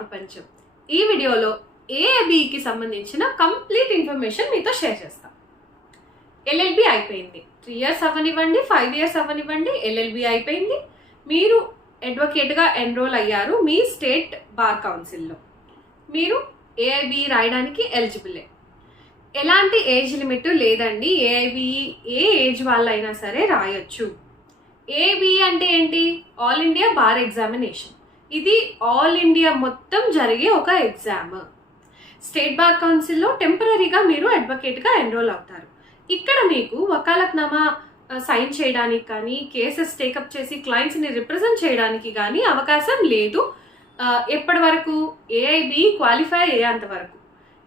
ప్రపంచం. ఈ వీడియోలో ఏఐబికి సంబంధించిన కంప్లీట్ ఇన్ఫర్మేషన్ మీతో షేర్ చేస్తాం. ఎల్ఎల్బి అయిపోయింది, 3 years అవ్వనివ్వండి, 5 years అవ్వనివ్వండి, ఎల్ఎల్బి అయిపోయింది. మీరు అడ్వకేట్గా ఎన్రోల్ అయ్యారు మీ స్టేట్ బార్ కౌన్సిల్లో. మీరు ఏఐబి రాయడానికి ఎలిజిబులే. ఎలాంటి ఏజ్ లిమిట్ లేదండి. ఏఐబి ఏ ఏజ్ వాళ్ళైనా సరే రాయొచ్చు. ఏఐబి అంటే ఏంటి? All India bar examination. ఇది ఆల్ ఇండియా మొత్తం జరిగే ఒక ఎగ్జామ్. స్టేట్ బార్ కౌన్సిల్లో టెంపరీగా మీరు అడ్వకేట్గా ఎన్రోల్ అవుతారు. ఇక్కడ మీకు వకాలత్నామా సైన్ చేయడానికి కానీ, కేసెస్ టేకప్ చేసి క్లయింట్స్ని రిప్రజెంట్ చేయడానికి కానీ అవకాశం లేదు. ఎప్పటి వరకు? ఏఐబి క్వాలిఫై అయ్యేంత వరకు.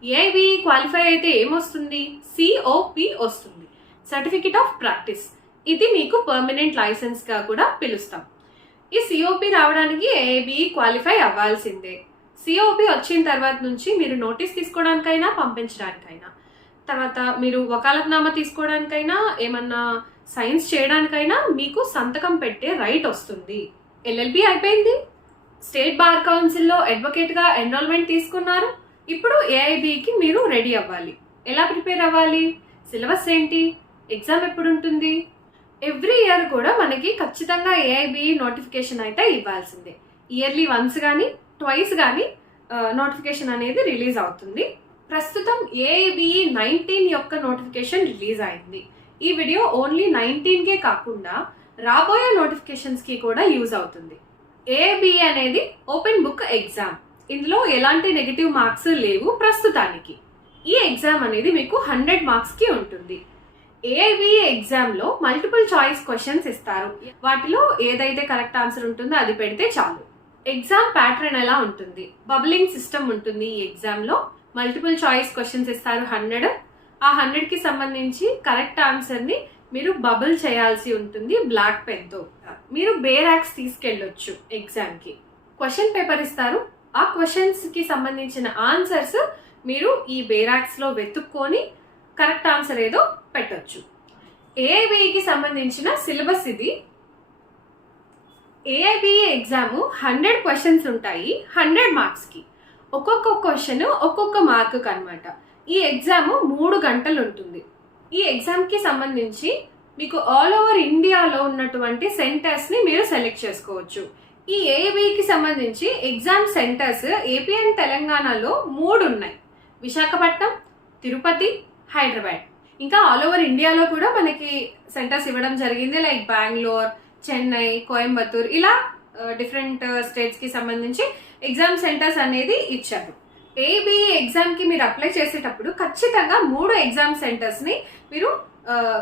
ఏఐబి క్వాలిఫై అయితే ఏమొస్తుంది? సిఓపి వస్తుంది, సర్టిఫికెట్ ఆఫ్ ప్రాక్టీస్. ఇది మీకు పర్మనెంట్ లైసెన్స్గా కూడా పిలుస్తాం. ఈ సిఓపి రావడానికి ఏఐబి క్వాలిఫై అవ్వాల్సిందే. సిఓపి వచ్చిన తర్వాత నుంచి మీరు నోటీస్ తీసుకోవడానికైనా, పంపించడానికైనా, తర్వాత మీరు వకాలత్నామా తీసుకోవడానికైనా, ఏమన్నా సైన్స్ చేయడానికైనా మీకు సంతకం పెట్టే రైట్ వస్తుంది. ఎల్ఎల్బి అయిపోయింది, స్టేట్ బార్ కౌన్సిల్లో అడ్వకేట్గా ఎన్రోల్మెంట్ తీసుకున్నారు. ఇప్పుడు ఏఐబికి మీరు రెడీ అవ్వాలి. ఎలా ప్రిపేర్ అవ్వాలి? సిలబస్ ఏంటి? ఎగ్జామ్ ఎప్పుడు ఉంటుంది? ఎవ్రీ ఇయర్ కూడా మనకి ఖచ్చితంగా ఏఐబి నోటిఫికేషన్ అయితే ఇవ్వాల్సిందే. ఇయర్లీ వన్స్ కానీ, ట్వైస్ కానీ నోటిఫికేషన్ అనేది రిలీజ్ అవుతుంది. ప్రస్తుతం ఏఐబి 19 యొక్క నోటిఫికేషన్ రిలీజ్ అయింది. ఈ వీడియో ఓన్లీ 19కే కాకుండా రాబోయే నోటిఫికేషన్స్కి కూడా యూజ్ అవుతుంది. ఏఐబి అనేది ఓపెన్ బుక్ ఎగ్జామ్. ఇందులో ఎలాంటి నెగిటివ్ మార్క్స్ లేవు ప్రస్తుతానికి. ఈ ఎగ్జామ్ అనేది మీకు 100 మార్క్స్కి ఉంటుంది. ఏఐబి ఎగ్జామ్లో మల్టిపుల్ చాయిస్ క్వశ్చన్స్ ఇస్తారు. వాటిలో ఏదైతే కరెక్ట్ ఆన్సర్ ఉంటుందో అది పెడితే చాలు. ఎగ్జామ్ ప్యాటర్న్ ఎలా ఉంటుంది? బబ్లింగ్ సిస్టమ్ ఉంటుంది. ఈ ఎగ్జామ్లో మల్టిపుల్ చాయిస్ క్వశ్చన్స్ ఇస్తారు 100. ఆ 100కి సంబంధించి కరెక్ట్ ఆన్సర్ని మీరు బబుల్ చేయాల్సి ఉంటుంది బ్లాక్ పెన్తో. మీరు బేరాక్స్ తీసుకెళ్ళొచ్చు ఎగ్జామ్కి. క్వశ్చన్ పేపర్ ఇస్తారు. ఆ క్వశ్చన్స్కి సంబంధించిన ఆన్సర్స్ మీరు ఈ బేరాక్స్లో వెతుక్కొని కరెక్ట్ ఆన్సర్ ఏదో పెట్టొచ్చు. ఏఐబికి సంబంధించిన సిలబస్ ఇది. ఏఐబి ఎగ్జామ్ 100 క్వశ్చన్స్ ఉంటాయి 100 మార్క్స్కి. ఒక్కొక్క క్వశ్చన్ ఒక్కొక్క మార్కుకి అనమాట. ఈ ఎగ్జామ్ 3 గంటలు ఉంటుంది. ఈ ఎగ్జామ్కి సంబంధించి మీకు ఆల్ ఓవర్ ఇండియాలో ఉన్నటువంటి సెంటర్స్ని మీరు సెలెక్ట్ చేసుకోవచ్చు. ఈ ఏఐబికి సంబంధించి ఎగ్జామ్ సెంటర్స్ ఏపీ అండ్ తెలంగాణలో 3 ఉన్నాయి. విశాఖపట్నం, తిరుపతి, హైదరాబాద్. ఇంకా ఆల్ ఓవర్ ఇండియాలో కూడా మనకి సెంటర్స్ ఇవ్వడం జరిగింది. లైక్ బెంగళూరు, చెన్నై, కోయంబత్తూర్, ఇలా డిఫరెంట్ స్టేట్స్కి సంబంధించి ఎగ్జామ్ సెంటర్స్ అనేది ఇచ్చారు. ఏఐబి ఎగ్జామ్కి మీరు అప్లై చేసేటప్పుడు ఖచ్చితంగా 3 ఎగ్జామ్ సెంటర్స్ని మీరు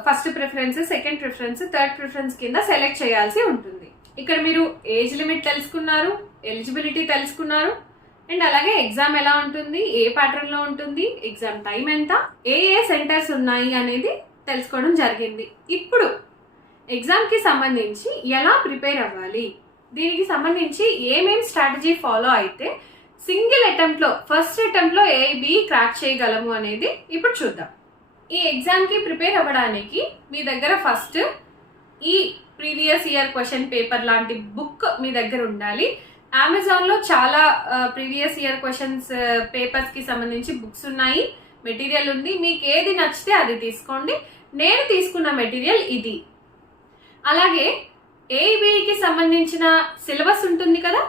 first preference, second preference, third preference కింద సెలెక్ట్ చేయాల్సి ఉంటుంది. ఇక్కడ మీరు ఏజ్ లిమిట్ తెలుసుకున్నారు, ఎలిజిబిలిటీ తెలుసుకున్నారు, అండ్ అలాగే ఎగ్జామ్ ఎలా ఉంటుంది, ఏ ప్యాటర్న్లో ఉంటుంది, ఎగ్జామ్ టైం ఎంత, ఏ సెంటర్స్ ఉన్నాయి అనేది తెలుసుకోవడం జరిగింది. ఇప్పుడు ఎగ్జామ్కి సంబంధించి ఎలా ప్రిపేర్ అవ్వాలి, దీనికి సంబంధించి ఏమేం స్ట్రాటజీ ఫాలో అయితే సింగిల్ అటెంప్ట్లో, ఫస్ట్ అటెంప్ట్లో ఏఐబి క్రాక్ చేయగలము అనేది ఇప్పుడు చూద్దాం. ఈ ఎగ్జామ్కి ప్రిపేర్ అవ్వడానికి మీ దగ్గర ఫస్ట్ ఈ ప్రీవియస్ ఇయర్ క్వశ్చన్ పేపర్ లాంటి బుక్ మీ దగ్గర ఉండాలి. అమెజాన్లో చాలా ప్రీవియస్ ఇయర్ క్వశ్చన్స్ పేపర్స్కి సంబంధించి బుక్స్ ఉన్నాయి, మెటీరియల్ ఉంది. మీకు ఏది నచ్చితే అది తీసుకోండి. నేను తీసుకున్న మెటీరియల్ ఇది. అలాగే ఏఐబికి సంబంధించిన సిలబస్ ఉంటుంది కదా,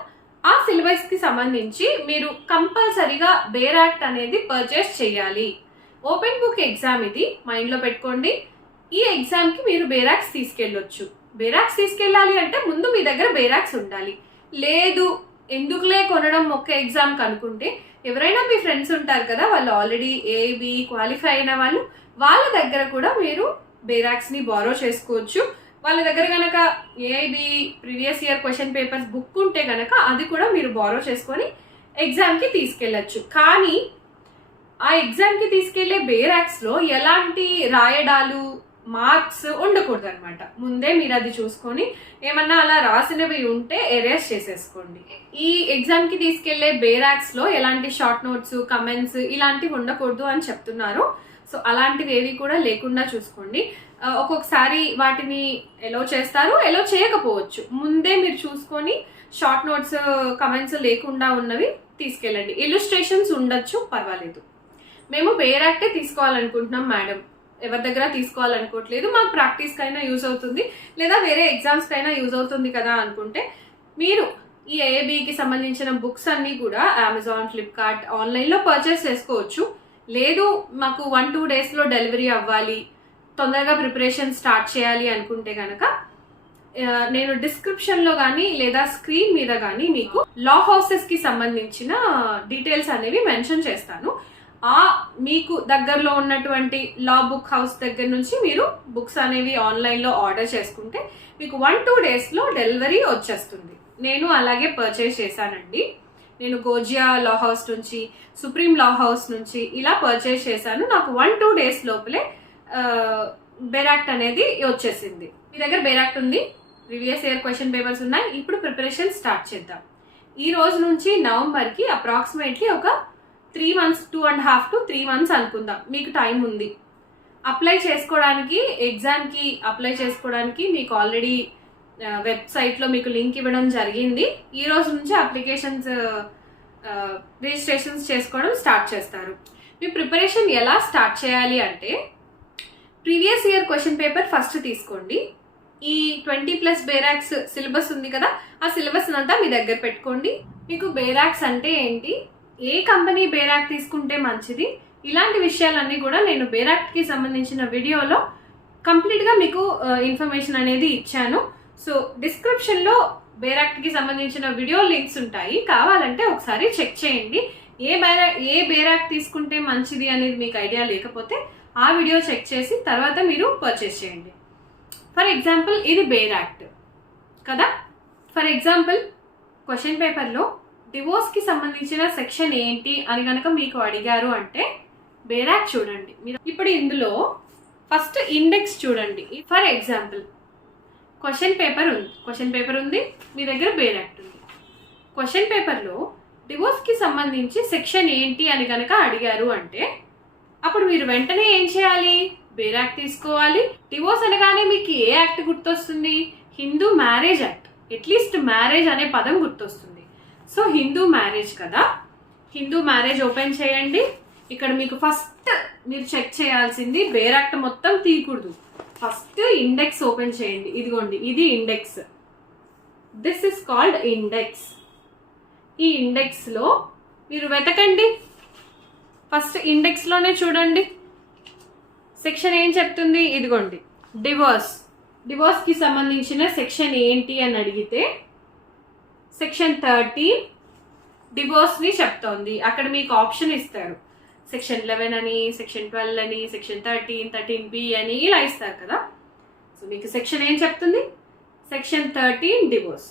ఆ సిలబస్కి సంబంధించి మీరు కంపల్సరీగా బేరాక్ట్ అనేది పర్చేస్ చేయాలి. ఓపెన్ బుక్ ఎగ్జామ్ ఇది, మైండ్లో పెట్టుకోండి. ఈ ఎగ్జామ్కి మీరు బేరాక్స్ తీసుకెళ్ళొచ్చు. బేరాక్స్ తీసుకెళ్ళాలి అంటే ముందు మీ దగ్గర బేరాక్స్ ఉండాలి. లేదు ఎందుకులే కొనడం ఒక్క ఎగ్జామ్కి అనుకుంటే, ఎవరైనా మీ ఫ్రెండ్స్ ఉంటారు కదా, వాళ్ళు ఆల్రెడీ ఏఐబి క్వాలిఫై అయిన వాళ్ళు, వాళ్ళ దగ్గర కూడా మీరు బేరాక్స్ని బారో చేసుకోవచ్చు. వాళ్ళ దగ్గర కనుక AIB previous year question papers book ఉంటే కనుక అది కూడా మీరు బారో చేసుకొని ఎగ్జామ్కి తీసుకెళ్ళచ్చు. కానీ ఆ ఎగ్జామ్కి తీసుకెళ్లే బేరాక్స్లో ఎలాంటి రాయడాలు, మార్క్స్ ఉండకూడదు అనమాట. ముందే మీరు అది చూసుకొని ఏమన్నా అలా రాసినవి ఉంటే ఎరేస్ చేసేసుకోండి. ఈ ఎగ్జామ్కి తీసుకెళ్లే బేరాక్స్లో ఎలాంటి షార్ట్ నోట్స్, కమెంట్స్ ఇలాంటివి ఉండకూడదు అని చెప్తున్నారు. సో అలాంటివి ఏవి కూడా లేకుండా చూసుకోండి. ఒక్కొక్కసారి వాటిని ఎలో చేస్తారు, ఎలో చేయకపోవచ్చు. ముందే మీరు చూసుకొని షార్ట్ నోట్స్, కమెంట్స్ లేకుండా ఉన్నవి తీసుకెళ్ళండి. ఇల్లుస్ట్రేషన్స్ ఉండొచ్చు, పర్వాలేదు. మేము బేర్ యాక్టే తీసుకోవాలనుకుంటున్నాం మేడం, ఎవరి దగ్గర తీసుకోవాలనుకోవట్లేదు, మాకు ప్రాక్టీస్కైనా యూజ్ అవుతుంది లేదా వేరే ఎగ్జామ్స్కైనా యూజ్ అవుతుంది కదా అనుకుంటే మీరు ఈ ఏఏబికి సంబంధించిన బుక్స్ అన్నీ కూడా అమెజాన్, ఫ్లిప్కార్ట్, ఆన్లైన్లో పర్చేస్ చేసుకోవచ్చు. లేదు మాకు 1-2 డేస్లో డెలివరీ అవ్వాలి, తొందరగా ప్రిపరేషన్ స్టార్ట్ చేయాలి అనుకుంటే కనుక నేను డిస్క్రిప్షన్లో కానీ లేదా స్క్రీన్ మీద కానీ మీకు లా హౌసెస్కి సంబంధించిన డీటెయిల్స్ అనేవి మెన్షన్ చేస్తాను. మీకు దగ్గరలో ఉన్నటువంటి లా బుక్ హౌస్ దగ్గర నుంచి మీరు బుక్స్ అనేవి ఆన్లైన్లో ఆర్డర్ చేసుకుంటే మీకు 1-2 డేస్లో డెలివరీ వచ్చేస్తుంది. నేను అలాగే పర్చేస్ చేశానండి. నేను గోజియా లా హౌస్ నుంచి, సుప్రీం లా హౌస్ నుంచి ఇలా పర్చేస్ చేశాను. నాకు 1-2 డేస్ లోపలే బేరాక్ట్ అనేది వచ్చేసింది. మీ దగ్గర బేరాక్ట్ ఉంది, ప్రీవియస్ ఇయర్ క్వశ్చన్ పేపర్స్ ఉన్నాయి. ఇప్పుడు ప్రిపరేషన్ స్టార్ట్ చేద్దాం. ఈ రోజు నుంచి నవంబర్కి అప్రాక్సిమేట్లీ ఒక 3 months, 2.5 to 3 months అనుకుందాం, మీకు టైం ఉంది. అప్లై చేసుకోవడానికి, ఎగ్జామ్కి అప్లై చేసుకోవడానికి మీకు ఆల్రెడీ వెబ్సైట్లో మీకు లింక్ ఇవ్వడం జరిగింది. ఈ రోజు నుంచి అప్లికేషన్స్ రిజిస్ట్రేషన్స్ చేసుకోవడం స్టార్ట్ చేస్తారు. మీ ప్రిపరేషన్ ఎలా స్టార్ట్ చేయాలి అంటే previous year question paper first తీసుకోండి. ఈ 20+ బేరాక్స్ సిలబస్ ఉంది కదా, ఆ సిలబస్ అంతా మీ దగ్గర పెట్టుకోండి. మీకు బేరాక్స్ అంటే ఏంటి, ఏ కంపెనీ బేరాక్ట్ తీసుకుంటే మంచిది, ఇలాంటి విషయాలన్నీ కూడా నేను బేరాక్ట్కి సంబంధించిన వీడియోలో కంప్లీట్గా మీకు ఇన్ఫర్మేషన్ అనేది ఇచ్చాను. సో డిస్క్రిప్షన్లో బేరాక్ట్కి సంబంధించిన వీడియో లింక్స్ ఉంటాయి, కావాలంటే ఒకసారి చెక్ చేయండి. ఏ బేరాక్ట్ తీసుకుంటే మంచిది అనేది మీకు ఐడియా లేకపోతే ఆ వీడియో చెక్ చేసి తర్వాత మీరు పర్చేస్ చేయండి. ఫర్ ఎగ్జాంపుల్ ఇది బేరాక్ట్ కదా. ఫర్ ఎగ్జాంపుల్ క్వశ్చన్ పేపర్లో డివోర్స్కి సంబంధించిన సెక్షన్ ఏంటి అని కనుక మీకు అడిగారు అంటే బేరాక్ట్ చూడండి మీరు. ఇప్పుడు ఇందులో ఫస్ట్ ఇండెక్స్ చూడండి. ఫర్ ఎగ్జాంపుల్ క్వశ్చన్ పేపర్ ఉంది, మీ దగ్గర బేరాక్ట్ ఉంది. క్వశ్చన్ పేపర్లో డివోర్స్కి సంబంధించి సెక్షన్ ఏంటి అని కనుక అడిగారు అంటే అప్పుడు మీరు వెంటనే ఏం చేయాలి, బేరాక్ట్ తీసుకోవాలి. డివోర్స్ అనగానే మీకు ఏ యాక్ట్ గుర్తొస్తుంది, Hindu marriage act, at least marriage అనే పదం గుర్తొస్తుంది. సో హిందూ మ్యారేజ్ కదా, హిందూ మ్యారేజ్ ఓపెన్ చేయండి. ఇక్కడ మీకు ఫస్ట్ మీరు చెక్ చేయాల్సింది బేరాక్ట్ మొత్తం తీయకూడదు, ఫస్ట్ ఇండెక్స్ ఓపెన్ చేయండి. ఇదిగోండి, ఇది index, this is called index. ఈ ఇండెక్స్లో మీరు వెతకండి, ఫస్ట్ ఇండెక్స్లోనే చూడండి సెక్షన్ ఏం చెప్తుంది. ఇదిగోండి డివోర్స్కి సంబంధించిన సెక్షన్ ఏంటి అని అడిగితే సెక్షన్ 13 డివోర్స్ని చెప్తోంది. అక్కడ మీకు ఆప్షన్ ఇస్తారు, సెక్షన్ 11 అని, సెక్షన్ 12 అని, సెక్షన్ 13, 13B అని ఇలా ఇస్తారు కదా. సో మీకు సెక్షన్ ఏం చెప్తుంది, సెక్షన్ 13 డివోర్స్.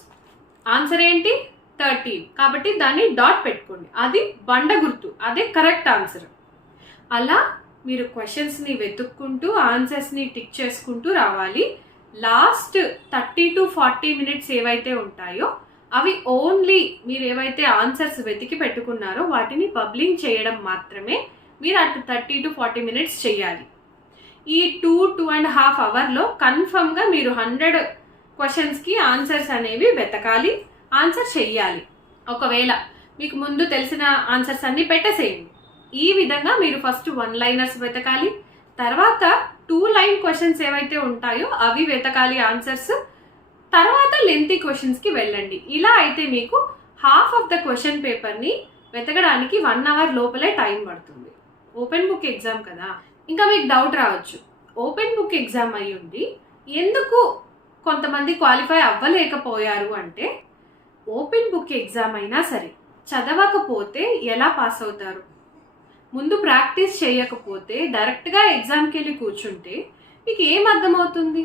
ఆన్సర్ ఏంటి 13, కాబట్టి దాన్ని డాట్ పెట్టుకోండి, అది బండ గుర్తు, అదే కరెక్ట్ ఆన్సర్. అలా మీరు క్వశ్చన్స్ని వెతుక్కుంటూ ఆన్సర్స్ని టిక్ చేసుకుంటూ రావాలి. లాస్ట్ 30 to 40 minutes ఏవైతే ఉంటాయో అవి ఓన్లీ మీరు ఏవైతే ఆన్సర్స్ వెతికి పెట్టుకున్నారో వాటిని పబ్లింగ్ చేయడం మాత్రమే మీరు అటు 30 to 40 minutes చేయాలి. ఈ 2.5 hours కన్ఫర్మ్గా మీరు 100 క్వశ్చన్స్కి ఆన్సర్స్ అనేవి వెతకాలి, ఆన్సర్ చెయ్యాలి. ఒకవేళ మీకు ముందు తెలిసిన ఆన్సర్స్ అన్ని పెట్టేసేయండి. ఈ విధంగా మీరు ఫస్ట్ 1-liners వెతకాలి, తర్వాత 2-line క్వశ్చన్స్ ఏవైతే ఉంటాయో అవి వెతకాలి ఆన్సర్స్, తర్వాత లెంతీ క్వశ్చన్స్కి వెళ్ళండి. ఇలా అయితే మీకు హాఫ్ ఆఫ్ ద క్వశ్చన్ పేపర్ని వెతకడానికి 1 hour లోపలే టైం పడుతుంది. ఓపెన్ బుక్ ఎగ్జామ్ కదా. ఇంకా మీకు డౌట్ రావచ్చు, ఓపెన్ బుక్ ఎగ్జామ్ అయి ఉండి ఎందుకు కొంతమంది క్వాలిఫై అవ్వలేకపోయారు అంటే, ఓపెన్ బుక్ ఎగ్జామ్ అయినా సరే చదవకపోతే ఎలా పాస్ అవుతారు, ముందు ప్రాక్టీస్ చేయకపోతే డైరెక్ట్గా ఎగ్జామ్కి వెళ్ళి కూర్చుంటే మీకు ఏం అర్థమవుతుంది,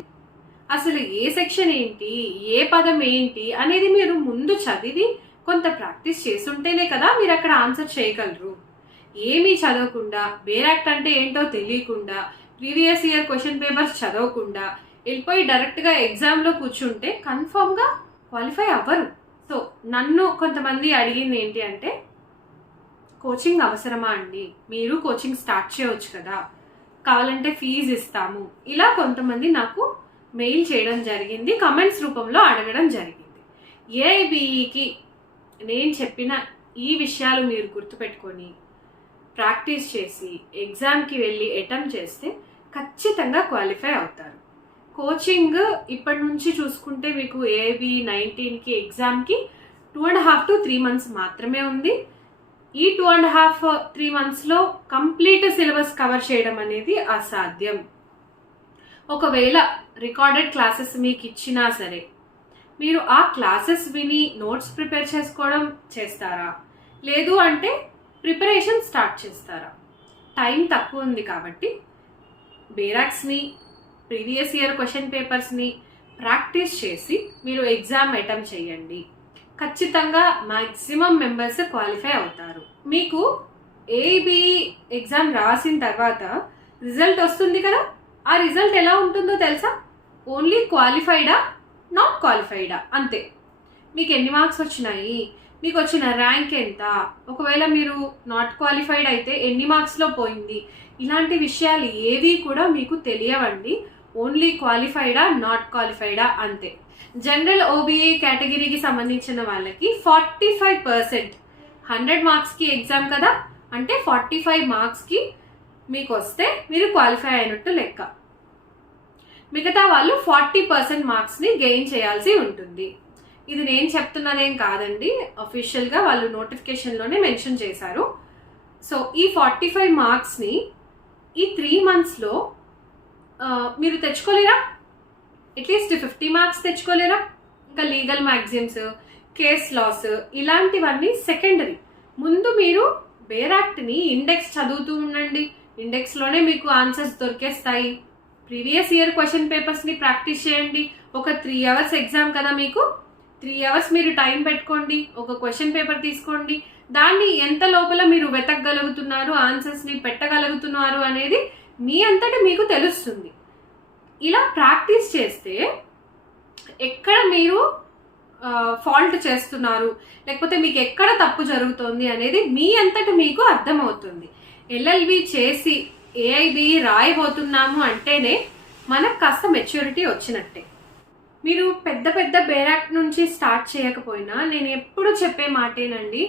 అసలు ఏ సెక్షన్ ఏంటి, ఏ పదం ఏంటి అనేది మీరు ముందు చదివి కొంత ప్రాక్టీస్ చేస్తుంటేనే కదా మీరు అక్కడ ఆన్సర్ చేయగలరు. ఏమీ చదవకుండా, బేరాక్ట్ అంటే ఏంటో తెలియకుండా, ప్రీవియస్ ఇయర్ క్వశ్చన్ పేపర్స్ చదవకుండా వెళ్ళిపోయి డైరెక్ట్గా ఎగ్జామ్లో కూర్చుంటే కన్ఫర్మ్గా క్వాలిఫై అవ్వరు. సో నన్ను కొంతమంది అడిగింది ఏంటి అంటే, కోచింగ్ అవసరమా అండి, మీరు కోచింగ్ స్టార్ట్ చేయవచ్చు కదా, కావాలంటే ఫీజు ఇస్తాము, ఇలా కొంతమంది నాకు మెయిల్ చేయడం జరిగింది, కమెంట్స్ రూపంలో అడగడం జరిగింది. ఏఐబిఈకి నేను చెప్పిన ఈ విషయాలు మీరు గుర్తుపెట్టుకొని ప్రాక్టీస్ చేసి ఎగ్జామ్కి వెళ్ళి అటెంప్ట్ చేస్తే ఖచ్చితంగా క్వాలిఫై అవుతారు. కోచింగ్ ఇప్పటి నుంచి చూసుకుంటే మీకు ఏబీ 19కి ఎగ్జామ్కి 2.5 to 3 months మాత్రమే ఉంది. ఈ 2.5-3 monthsలో కంప్లీట్ సిలబస్ కవర్ చేయడం అనేది అసాధ్యం. ఒకవేళ రికార్డెడ్ క్లాసెస్ మీకు ఇచ్చినా సరే మీరు ఆ క్లాసెస్ విని నోట్స్ ప్రిపేర్ చేసుకోవడం చేస్తారా, లేదు అంటే ప్రిపరేషన్ స్టార్ట్ చేస్తారా? టైం తక్కువ ఉంది కాబట్టి బేరాక్స్ని, ప్రీవియస్ ఇయర్ క్వశ్చన్ పేపర్స్ని ప్రాక్టీస్ చేసి మీరు ఎగ్జామ్ అటెంప్ట్ చేయండి. ఖచ్చితంగా మ్యాక్సిమం మెంబర్స్ క్వాలిఫై అవుతారు. మీకు ఏబీ ఎగ్జామ్ రాసిన తర్వాత రిజల్ట్ వస్తుంది కదా, ఆ రిజల్ట్ ఎలా ఉంటుందో తెలుసా? ఓన్లీ క్వాలిఫైడా, నాట్ క్వాలిఫైడా అంతే. మీకు ఎన్ని మార్క్స్ వచ్చినాయి, మీకు వచ్చిన ర్యాంక్ ఎంత, ఒకవేళ మీరు నాట్ క్వాలిఫైడ్ అయితే ఎన్ని మార్క్స్లో పోయింది, ఇలాంటి విషయాలు ఏవి కూడా మీకు తెలియవండి. ఓన్లీ క్వాలిఫైడా, నాట్ క్వాలిఫైడా అంతే. జనరల్ ఓబీఏ కేటగిరీకి సంబంధించిన వాళ్ళకి 45%, 100 మార్క్స్కి ఎగ్జామ్ కదా, అంటే 45 మార్క్స్కి మీకు వస్తే మీరు క్వాలిఫై అయినట్టు లెక్క. మిగతా వాళ్ళు 40% మార్క్స్ని గెయిన్ చేయాల్సి ఉంటుంది. ఇది నేను చెప్తున్నదేం కాదండి, అఫీషియల్గా వాళ్ళు నోటిఫికేషన్లోనే మెన్షన్ చేశారు. సో ఈ 45 మార్క్స్ని ఈ 3 monthsలో మీరు తెచ్చుకోలేరా? అట్లీస్ట్ 50 మార్క్స్ తెచ్చుకోలేరా? ఇంకా లీగల్ మ్యాగజైన్స్, కేస్ లాస్ ఇలాంటివన్నీ సెకండరీ. ముందు మీరు బేర్ యాక్ట్ని ఇండెక్స్ చదువుతూ ఉండండి. ఇండెక్స్లోనే మీకు ఆన్సర్స్ దొరికేస్తాయి. ప్రీవియస్ ఇయర్ క్వశ్చన్ పేపర్స్ని ప్రాక్టీస్ చేయండి. ఒక 3 hours ఎగ్జామ్ కదా మీకు, 3 hours మీరు టైం పెట్టుకోండి. ఒక క్వశ్చన్ పేపర్ తీసుకోండి, దాన్ని ఎంత లోపల మీరు వెతకగలుగుతున్నారు, ఆన్సర్స్ని పెట్టగలుగుతున్నారు అనేది మీ అంతటి మీకు తెలుస్తుంది. ఇలా ప్రాక్టీస్ చేస్తే ఎక్కడ మీరు ఫాల్ట్ చేస్తున్నారు, లేకపోతే మీకు ఎక్కడ తప్పు జరుగుతుంది అనేది మీ అంతటి మీకు అర్థమవుతుంది. ఎల్ఎల్బి చేసి ఏఐబి రాయబోతున్నాము అంటేనే మనకు కాస్త మెచ్యూరిటీ వచ్చినట్టే. మీరు పెద్ద పెద్ద బేరాక్ నుంచి స్టార్ట్ చేయకపోయినా నేను ఎప్పుడు చెప్పే మాటేనండి,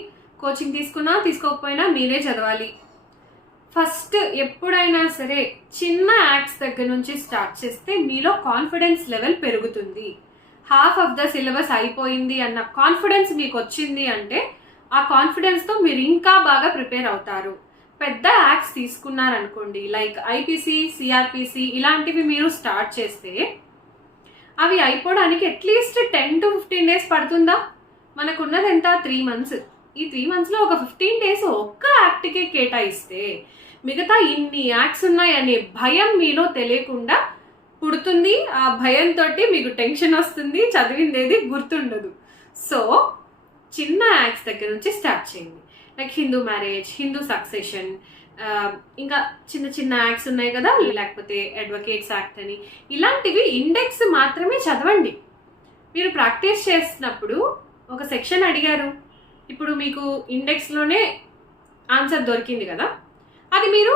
కోచింగ్ తీసుకున్నా తీసుకోకపోయినా మీరే చదవాలి. ఫస్ట్ ఎప్పుడైనా సరే చిన్న యాక్ట్స్ దగ్గర నుంచి స్టార్ట్ చేస్తే మీలో కాన్ఫిడెన్స్ లెవెల్ పెరుగుతుంది. హాఫ్ ఆఫ్ ద సిలబస్ అయిపోయింది అన్న కాన్ఫిడెన్స్ మీకు వచ్చింది అంటే ఆ కాన్ఫిడెన్స్తో మీరు ఇంకా బాగా ప్రిపేర్ అవుతారు. పెద్ద యాక్ట్స్ తీసుకున్నారనుకోండి, లైక్ ఐపీసీ, సిఆర్పిసి ఇలాంటివి మీరు స్టార్ట్ చేస్తే అవి అయిపోవడానికి అట్లీస్ట్ 10 to 15 days పడుతుందా? మనకున్నది ఎంత? 3 months. ఈ 3 monthsలో ఒక 15 days ఒక్క యాక్ట్కే కేటాయిస్తే మిగతా ఇన్ని యాక్ట్స్ ఉన్నాయనే భయం మీలో తెలియకుండా పుడుతుంది. ఆ భయంతో మీకు టెన్షన్ వస్తుంది, చదివిందేది గుర్తుండదు. సో చిన్న యాక్ట్స్ దగ్గర నుంచి స్టార్ట్ చేయండి. Like Hindu marriage, Hindu succession, ఇంకా చిన్న చిన్న యాక్ట్స్ ఉన్నాయి కదా, లేకపోతే అడ్వకేట్స్ యాక్ట్ అని, ఇలాంటివి ఇండెక్స్ మాత్రమే చదవండి. మీరు ప్రాక్టీస్ చేసినప్పుడు ఒక సెక్షన్ అడిగారు, ఇప్పుడు మీకు ఇండెక్స్లోనే ఆన్సర్ దొరికింది కదా, అది మీరు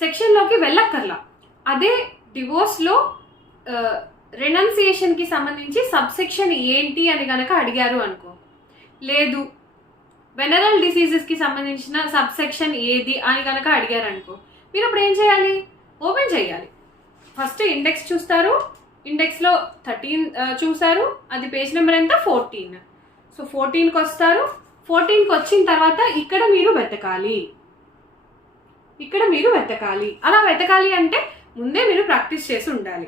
సెక్షన్లోకి వెళ్ళక్కర్లా. అదే డివోర్స్లో రెనౌన్సియేషన్కి సంబంధించి సబ్సెక్షన్ ఏంటి అని కనుక అడిగారు అనుకో, లేదు వెనరల్ డిసీజెస్కి సంబంధించిన సబ్సెక్షన్ ఏది అని కనుక అడిగారు అనుకో, మీరు అప్పుడు ఏం చేయాలి? ఓపెన్ చేయాలి. ఫస్ట్ ఇండెక్స్ చూస్తారు, ఇండెక్స్లో 13 చూసారు, అది పేజ్ నెంబర్ ఎంత? 14. సో 14కి వస్తారు. 14కి వచ్చిన తర్వాత ఇక్కడ మీరు వెతకాలి. అలా వెతకాలి అంటే ముందే మీరు ప్రాక్టీస్ చేసి ఉండాలి.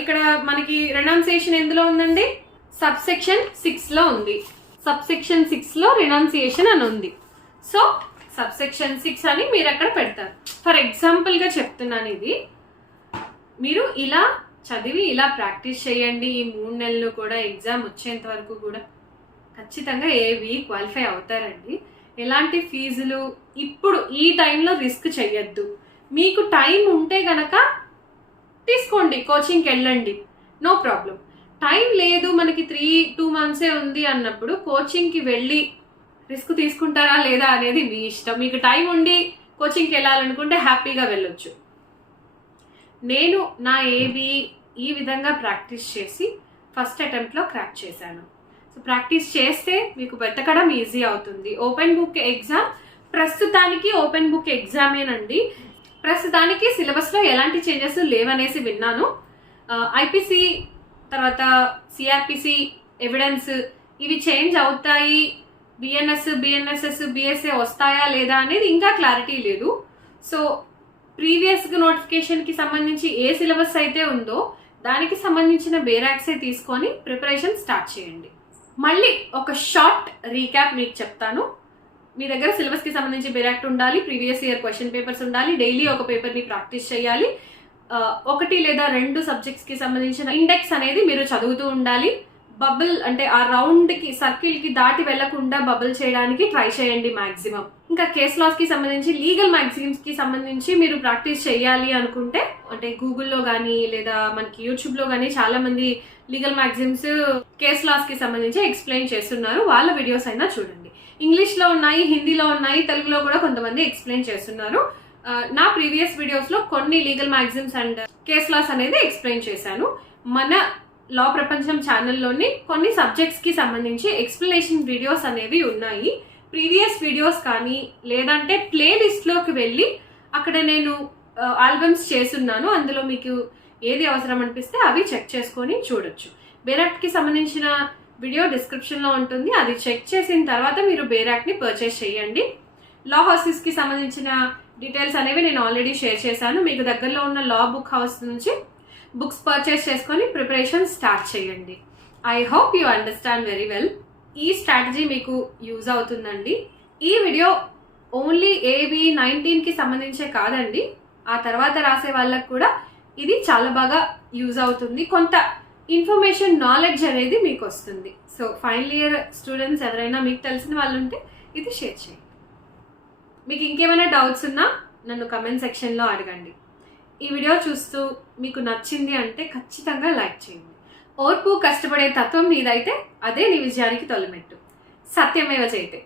ఇక్కడ మనకి రెనౌన్సియేషన్ ఎందులో ఉందండి? సబ్సెక్షన్ 6లో ఉంది. సబ్సెక్షన్ 6లో రెనౌన్సియేషన్ అని ఉంది. సో సబ్సెక్షన్ 6 అని మీరు అక్కడ పెడతారు. ఫర్ ఎగ్జాంపుల్గా చెప్తున్నాను, ఇది మీరు ఇలా చదివి ఇలా ప్రాక్టీస్ చేయండి. ఈ 3 నెలలు కూడా ఎగ్జామ్ వచ్చేంత వరకు కూడా ఖచ్చితంగా ఏవి క్వాలిఫై అవుతారండి. ఎలాంటి ఫీజులు ఇప్పుడు ఈ టైంలో రిస్క్ చెయ్యొద్దు. మీకు టైం ఉంటే గనక తీసుకోండి, కోచింగ్కి వెళ్ళండి, నో ప్రాబ్లం. టైం లేదు, మనకి 2 months ఉంది అన్నప్పుడు కోచింగ్కి వెళ్ళి రిస్క్ తీసుకుంటారా లేదా అనేది మీ ఇష్టం. మీకు టైం ఉండి కోచింగ్కి వెళ్ళాలనుకుంటే హ్యాపీగా వెళ్ళొచ్చు. నేను నా ఏబీ ఈ విధంగా ప్రాక్టీస్ చేసి ఫస్ట్ అటెంప్ట్లో క్రాక్ చేశాను. సో ప్రాక్టీస్ చేస్తే మీకు వెతకడం ఈజీ అవుతుంది. ఓపెన్ బుక్ ఎగ్జామ్ ప్రస్తుతానికి ఓపెన్ బుక్ ఎగ్జామేనండి. ప్రస్తుతానికి సిలబస్లో ఎలాంటి చేంజెస్ లేవనేసి విన్నాను. ఐపీసీ తర్వాత సిఆర్పిసి ఎవిడెన్స్ ఇవి చేంజ్ అవుతాయి, బిఎన్ఎస్ఎస్ బిఎస్ఏ వస్తాయా లేదా అనేది ఇంకా క్లారిటీ లేదు. సో ప్రీవియస్ నోటిఫికేషన్కి సంబంధించి ఏ సిలబస్ అయితే ఉందో దానికి సంబంధించిన బేరాక్సే తీసుకొని ప్రిపరేషన్ స్టార్ట్ చేయండి. మళ్ళీ ఒక షార్ట్ రీక్యాప్ మీకు చెప్తాను. మీ దగ్గర సిలబస్కి సంబంధించి బేరాక్ట్ ఉండాలి, ప్రీవియస్ ఇయర్ క్వశ్చన్ పేపర్స్ ఉండాలి, డైలీ ఒక పేపర్ని ప్రాక్టీస్ చేయాలి, 1 లేదా 2 సబ్జెక్ట్స్కి సంబంధించిన ఇండెక్స్ అనేది మీరు చదువుతూ ఉండాలి. బబుల్ అంటే ఆ రౌండ్కి సర్కిల్కి దాటి వెళ్లకుండా బబుల్ చేయడానికి ట్రై చేయండి మాక్సిమం. ఇంకా కేస్ లాస్కి సంబంధించి లీగల్ మ్యాగజైన్స్కి సంబంధించి మీరు ప్రాక్టీస్ చేయాలి అనుకుంటే అంటే గూగుల్లో కానీ లేదా మనకి యూట్యూబ్లో కానీ చాలా మంది లీగల్ మ్యాగజైన్స్ కేస్ లాస్కి సంబంధించి ఎక్స్ప్లెయిన్ చేస్తున్నారు. వాళ్ళ వీడియోస్ అయినా చూడండి. ఇంగ్లీష్లో ఉన్నాయి, హిందీలో ఉన్నాయి, తెలుగులో కూడా కొంతమంది ఎక్స్ప్లెయిన్ చేస్తున్నారు. నా ప్రీవియస్ వీడియోస్లో కొన్ని legal magazines and case laws అనేది ఎక్స్ప్లెయిన్ చేశాను. మన లా ప్రపంచం ఛానల్లోని కొన్ని సబ్జెక్ట్స్కి సంబంధించి ఎక్స్ప్లెనేషన్ వీడియోస్ అనేవి ఉన్నాయి. ప్రీవియస్ వీడియోస్ కానీ లేదంటే ప్లేలిస్ట్లోకి వెళ్ళి అక్కడ నేను ఆల్బమ్స్ చేస్తున్నాను. అందులో మీకు ఏది అవసరం అనిపిస్తే అవి చెక్ చేసుకొని చూడొచ్చు. బేరాక్ట్కి సంబంధించిన వీడియో డిస్క్రిప్షన్లో ఉంటుంది. అది చెక్ చేసిన తర్వాత మీరు బేరాక్ట్ని పర్చేస్ చేయండి. లా హౌసెస్కి సంబంధించిన డీటెయిల్స్ అనేవి నేను ఆల్రెడీ షేర్ చేశాను. మీకు దగ్గరలో ఉన్న లా బుక్ హౌస్ నుంచి బుక్స్ పర్చేస్ చేసుకొని ప్రిపరేషన్ స్టార్ట్ చేయండి. I hope you understand very well. ఈ స్ట్రాటజీ మీకు యూజ్ అవుతుందండి. ఈ వీడియో ఓన్లీ ఏబీ 19కి సంబంధించే కాదండి, ఆ తర్వాత రాసే వాళ్ళకు కూడా ఇది చాలా బాగా యూజ్ అవుతుంది. కొంత ఇన్ఫర్మేషన్ నాలెడ్జ్ అనేది మీకు వస్తుంది. సో ఫైనల్ ఇయర్ స్టూడెంట్స్ ఎవరైనా మీకు తెలిసిన వాళ్ళు ఉంటే ఇది షేర్ చేయండి. మీకు ఇంకేమైనా డౌట్స్ ఉన్నా నన్ను కమెంట్ సెక్షన్లో అడగండి. ఈ వీడియో చూస్తూ మీకు నచ్చింది అంటే ఖచ్చితంగా లైక్ చేయండి. ఓర్పు కష్టపడే తత్వం నీదైతే అదే నీ విజయానికి తొలిమెట్టు. సత్యమేవ జయతే.